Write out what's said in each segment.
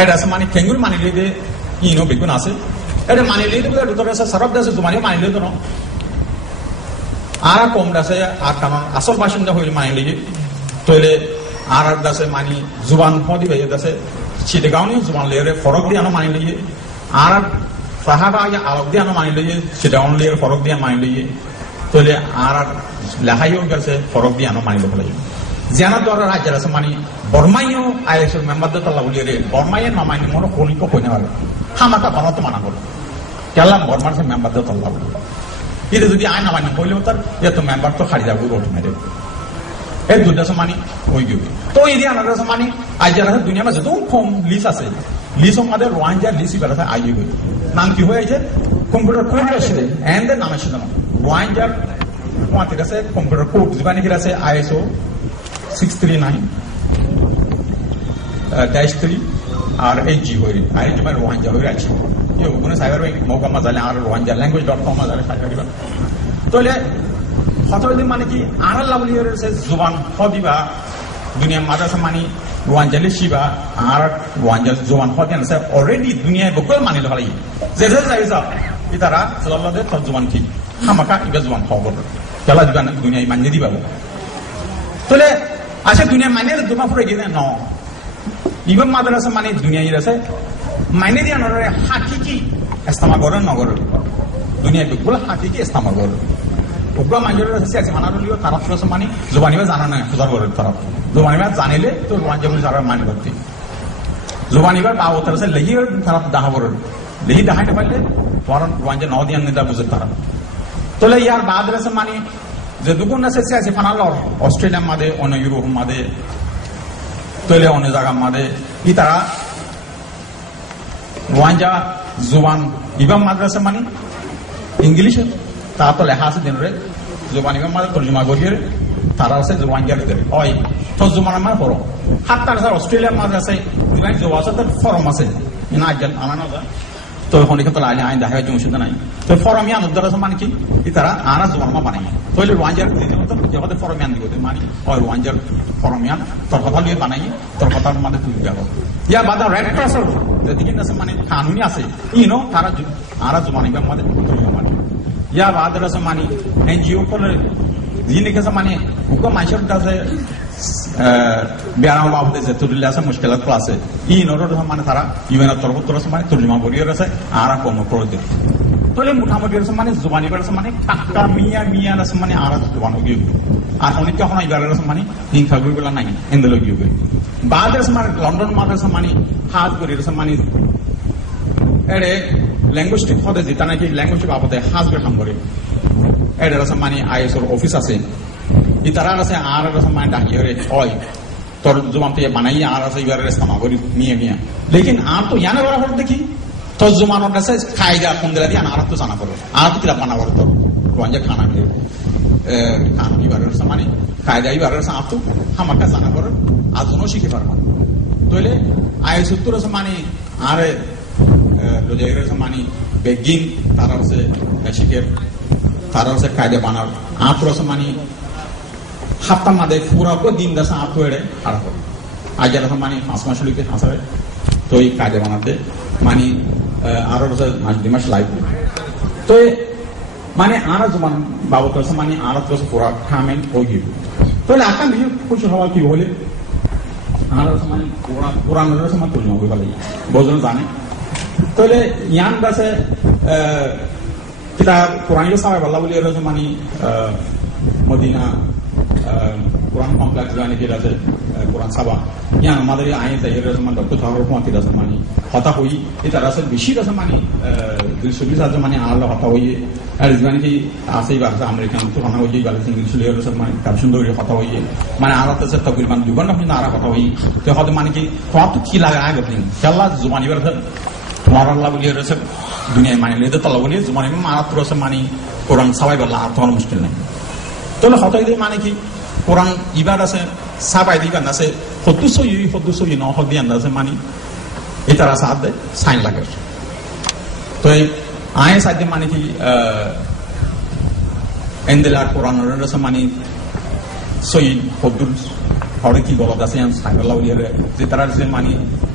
এটা আছে মানে কেঙ্গুর মানিলে দে ইনো বেগুন আছে এটা মানিলে দে বলে তোর আছে সরব দেশে জুমানি মানিলে তো না আর কম দাসে আর কারণ আসল বাসিন্দা হইলে মানিলে তইলে আর দাসে মানি জুবান হদি ভাই দাসে চিটাগাঁও জুবান লেয়ারে ফরক দিয়ে আনো মানিলে আর সাহাবা ইয়া আরব দিয়ে আনো মানিলে চিটাগাঁও লেয়ার ফরক দিয়ে মানিলে তইলে আর লেহাইও গেছে ফরক দিয়ে আনো মানিলে বলে জানা দর রাজ্যের আছে মানে বর্মাইও আইএসএল মেম্বার তাল্লা বলি রে বর্মাইয়ের নামাইনি মনে কলিক কইনে পারে হামাটা বানাতো মানা করো কেলাম বর্মার সে মেম্বার তাল্লা বলি এটা যদি আইন নামাইনি কইলেও তার এত মেম্বার তো হারি যাবো রোড মেরে এই দুটা সমানি হয়ে গেবে তো এই দিয়ে আনার সমানি আজ যারা দুনিয়া মাঝে তো কম লিস আছে লিস আমাদের রোয়াঞ্জার লিস বেড়াতে আই গেবে নাম কি হয়েছে কম্পিউটার কোড আছে এন্ড নাম আছে না রোয়াঞ্জার তোমাদের কাছে কম্পিউটার কোড জীবানি কি আছে আইএসও 639-3 আর HG হইরে আই জমা রোহাঞ্জা হইরে আছে ইও কোন সাইবার ব্যাংক মৌকা মাজালে আর রোহাঞ্জা language.com মাজালে সাইবার তোলে হতদিন মানে কি আর লাভলিয়র সে জুবান হদিবা দুনিয়া মাদ্রাসা মানে রোহাঞ্জা লিসিবা আর রোহাঞ্জা জুবান হদিন সে অলরেডি দুনিয়ায় বকল মানিল হলাই যে যে যাইছা ইতারা সাল্লাল্লাহু তরজমান কি হামাকা ইবা জুবান খবর খেলা দিবা না দুনিয়ায় মানি দিবা তোলে আচ্ছা দুনিয়া মানে দুমা ফুরে গিয়ে ন ইবাম মাদ্রাসা মানে দুনিয়া আছে মানে দিয়া নরে হাকিকি ইস্তেমা করে নগর দুনিয়া বিকুল হাকিকি ইস্তেমা করে ওগুলা মানজরের আছে আছে মানারলিও তারাফ আছে মানে জবানিবা জানা না খুদার করে তারাফ জবানিবা জানিলে তো ওয়াজিবুল সারা মানে করতে জবানিবা বা ওতার আছে লেগির তারাফ দাহাবর লেগি দাহাইতে পারলে ফরন ওয়াজে ন দিয়ান নেতা বুঝে তারাফ তোলে ইয়ার বাদ আছে মানে যে দুগুণ আছে আছে ফানালর অস্ট্রেলিয়া মাদে অন্য ইউরোপ মাদে তৈলে অন্য জায়গা মাদে ই তারা ওয়াঞ্জা জুবান ইবাম মাদ্রাসা মানে ইংলিশ তারা তো লেখা আছে দিনরে জুবান ইবাম মাদে তর্জমা করিয়ে তারা আছে ওয়াঞ্জার দেবে ওই তর্জমা আমার পড়ো হাত তার অস্ট্রেলিয়া মাদ্রাসায় ইবাম জোয়াসা তার ফরম আছে না আজকাল আনা না তো হনিকে তো আইন দেখা যাচ্ছে মুশকিল নাই তো ফরমিয়ান উদ্ধার মানে কি তারা আনা জমা বানাই তৈলে রোয়াঞ্জার জগতে ফরমিয়ান দিতে মানে ওই রোয়াঞ্জার ফরমিয়ান তোর কথা লিয়ে বানাই তোর কথা মানে তুই যাবো ইয়া বাদা রেড ক্রস যেদিকে আছে মানে কানুনি আছে ইনো তারা আরা জমা নিবে আমাদের মানে ইয়া বাদা আছে মানে এনজিও করে যিনি কাছে মানে হুকুম মাইশর কাছে বেড়ানো বাবদে যে তুলিলে আছে মুশকিলাত আছে ই নরর মানে তারা ইউএন তরফতর আছে মানে তর্জমা করিয়ে আছে আর কম করে দিল তোলে মোটামুটি আছে মানে জুবানি আছে মানে কাকা মিয়া মিয়া আছে মানে আর জুবান গিয়ে আর অনেক কখন ইবার আছে মানে হিংসা করি বলা নাই এন্ডেল গিয়ে বাদ আছে মানে লন্ডন মাদ্রাসা মানে হাত করি আছে মানে এড়ে ল্যাঙ্গুয়েজ ঠিক হতে যেটা নাকি ল্যাঙ্গুয়েজ বাবদে হাজ বেখাম করে এড়ে আছে মানে আইএসওর অফিস আছে ইতারা আছে আর আছে মানে ডাকিয়ে হয় তোর জুবান তো বানাই আর আছে ইবার ইস্তেমা করি নিয়ে নিয়ে লেকিন আর তো ইয়ানে বরাবর দেখি তোর জুমানোর কাছে খাইদা কুন্দরা দিয়ে আর তো জানা করো আর তো কিরা বানা করো তোর রোয়াঞ্জা খানা নিয়ে খানা ইবার মানে খাইদা ইবার আর তো আমাকে জানা করো আজও শিখে পারবো তইলে আয় সত্তর আছে মানে আর লোজাইর আছে মানে বেগিন তারা আছে শিখের তারা আছে কায়দা বানার আত্র আছে মানে হাত্তা মাদে পুরা দিন দাসা আত্র এড়ে খারাপ হবে আজ যারা মানে 5 মাস লিখে হাসাবে তো এই কায়দা বানাতে মানে আরো মাস 2 মাস লাগবে তো মানে আর জমান বাবদ আছে মানে আর তো পুরা খামেন হয়ে গিয়ে তাহলে আকাম বেশি খুশি হওয়া কি হলে আর মানে পুরান সময় তুলনা হয়ে গেল বোঝানো জানে তাহলে ইয়ান দাসে kita Quran itu sampai bala beli ada semani Medina Quran kompleks juga ni kita ada Quran Sabah yang আমাদের আইন Zahir Rahman doctor Thakar Rahman kita semani হতা হই এটা রাসেল বেশি রহমানি 220 হাজার মানে আল্লাহ হতা হই আর জানি কি আসেই বাসা আমেরিকান তো হনা হই গেল ইংলিশ লিয়ার রহমান কার সুন্দর হতা হই মানে আরাতে সে তকরিবান 2 ঘন্টা আপনি আরা হতা হই তো হতে মানে কি কত কি লাগা আগে আপনি আল্লাহ জুবানি বার তোমার আল্লাহ বলি রয়েছে দুনিয়ায় মানে লেদে তলা বলি মানে মারাত্র আছে মানে কোরআন সবাই বললা আর তোমার মুশকিল নেই তাহলে হতাই দিয়ে মানে কি কোরআন ইবার আছে সবাই দিবেন আছে হদ্দুসই ন হদিয়ান আছে মানে এটার আছে হাত সাইন লাগে তো এই আয় সাথে মানে কি এন্দেলার কোরআন রয়েছে মানে সই হদ্দুর হরে কি গলত আছে সাইন আল্লাহ বলি যে তারা যে মানে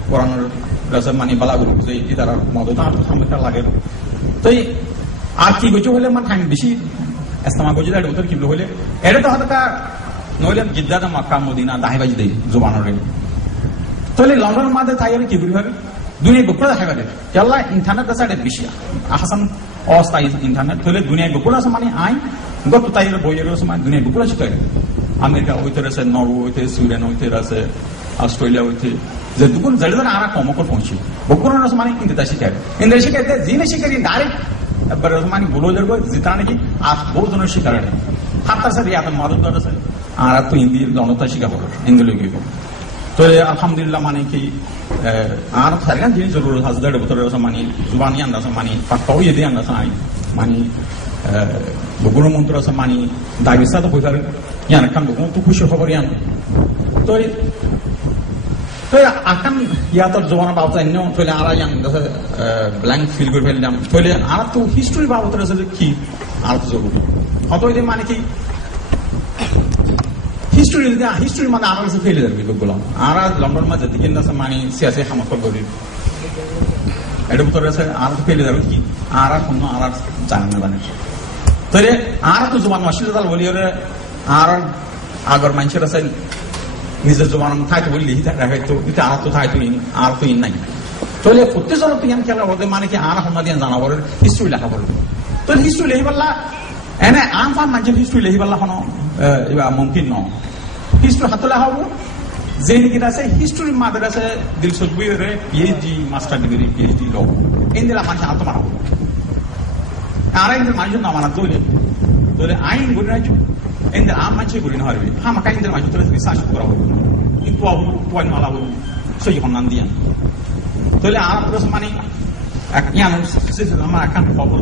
কোরআনের rasa mani bala guru jadi di dalam modu tak tu sampai terlagi. Tapi arti gojo boleh man time bisi estama gojo dah utar kiblo boleh. Ada tu hata noilem Jeddah dan Makkah Medina dah hebat jadi zuban orang. Tapi London mana thayar kiblo hari dunia berpula dah hebat. Jalla internet dah ada bisi. Ahasan অস্থায়ী internet হলে দুনিয়ায় বকুল আছে মানে আইন গত তাইর বইয়ের আছে মানে দুনিয়ায় বকুল আছে আমেরিকা হইতে আছে নরওয়ে হইতে সুইডেন হইতে আছে অস্ট্রেলিয়া হইতে যে দুগুণ জড়িত আরা কমকর পৌঁছি বকুল আছে মানে কিন্তু তা শিখায় ইন্দ্র শিখাইতে জিনে শিখাই ডাইরেক্ট এবারে মানে বলো যাবো জিতা নাকি আর বহু জনের শিকার হাতটা স্যার ইয়াত মদত আছে আর তো হিন্দি জনতা শিখা পড়ো হিন্দি লোক তো আলহামদুলিল্লাহ মানে কি আর সারিগান জিনিস জরুরত হাজার বছর মানে জুবানি আন্দাজ মানে পাক্কাও ইয়ে দিয়ে আন্দাজ আই মানে বগুড় মন্ত্র আছে মানে দাবিসা তো হইতার ইয়ান কান বগুড় তো খুশি খবর ইয়ান তো তো আকান ইয়াতর জমানা বাবতা ইন্ন তলে আরা ইয়ান ব্ল্যাঙ্ক ফিল করে ফেললাম তলে আর তো হিস্ট্রি বাবত আছে কি আর তো জরুরি হয়তো এদের মানে কি history mana aral se fele darbi gulam ara london ma jati kinda samani siase hamakol gori edu tore se ara fele darbi ki ara kono ara janna bane tore ara to zuban mashil dal boliyore ara agar mancher ase nijer zuban thai to boli hita rahe to ita ara to thai to in ara to in nai tole futte jaro tiyan kela hode mane ki ara honna diyan jana bor history lekha bor to history lehi balla ene am fan mancher history lehi balla hono iba mumkin no history hatula hawo zeni kita se history madrasa dil sojbi re phd master degree phd law indila mancha atma hawo ara indil mancha na mana dole ain gurina ju indil am mancha gurina harbi ha maka indil mancha to research kora hawo into hawo point mala hawo so yi honan dian dole ara pros mani akyan se ama akan khobor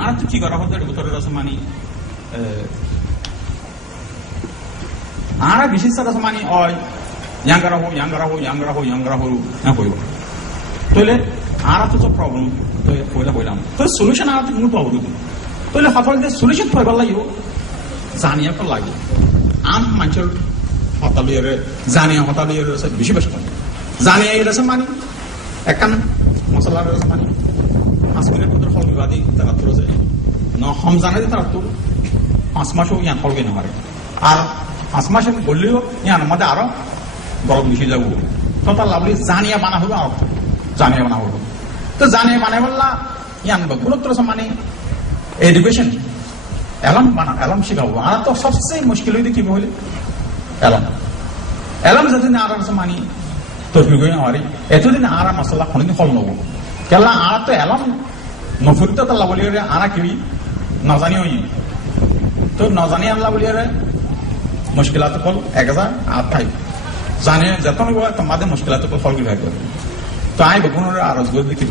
ara tu ki kora hote botore rasmani ara বিশেষ মানে হয় ইয়াঙ্গারা হো না কইব তাহলে ara তো problem তো কইলা কইলাম তো সলিউশন ara তো মু পাবো তাহলে সফল যে সলিউশন পাইবার লাগিব জানিয়া তো লাগে আম মানুষের হতালিয়ে জানিয়া হতালিয়ে বেশি বেশি জানিয়া এর মানে একখান মশলার মানে 5 মিনিট পর ফল বিবাদী তারা তো ন হম জানাই তারা তো 5 মাসও ইয়ান ফল কেন পারে আর 5 মাসে বললেও ইয়ার মধ্যে আরো গরম মিশে যাবো তো লাভলি জানিয়া বানা হবে আর জানিয়া বানা হবে তো জানিয়া বানাই বললা ইয়ান গুরুত্ব মানে এডুকেশন এলাম শিখাবো আর তো সবচেয়ে মুশকিল হইতে কি বলে এলাম যতদিন আর মানে তফিক হয়ে আমার এতদিন আর মশলা কোনদিন ফল নেবো কেলা আর তো এলাম নফরিত তাল্লা বলি আর কি নজানিও তো নজানি আল্লাহ বলি मुश्किलात फल 1008 जाने जतन हुआ तुम्हारे मुश्किलात को फल भी तो आए बगुन और आरज गोद की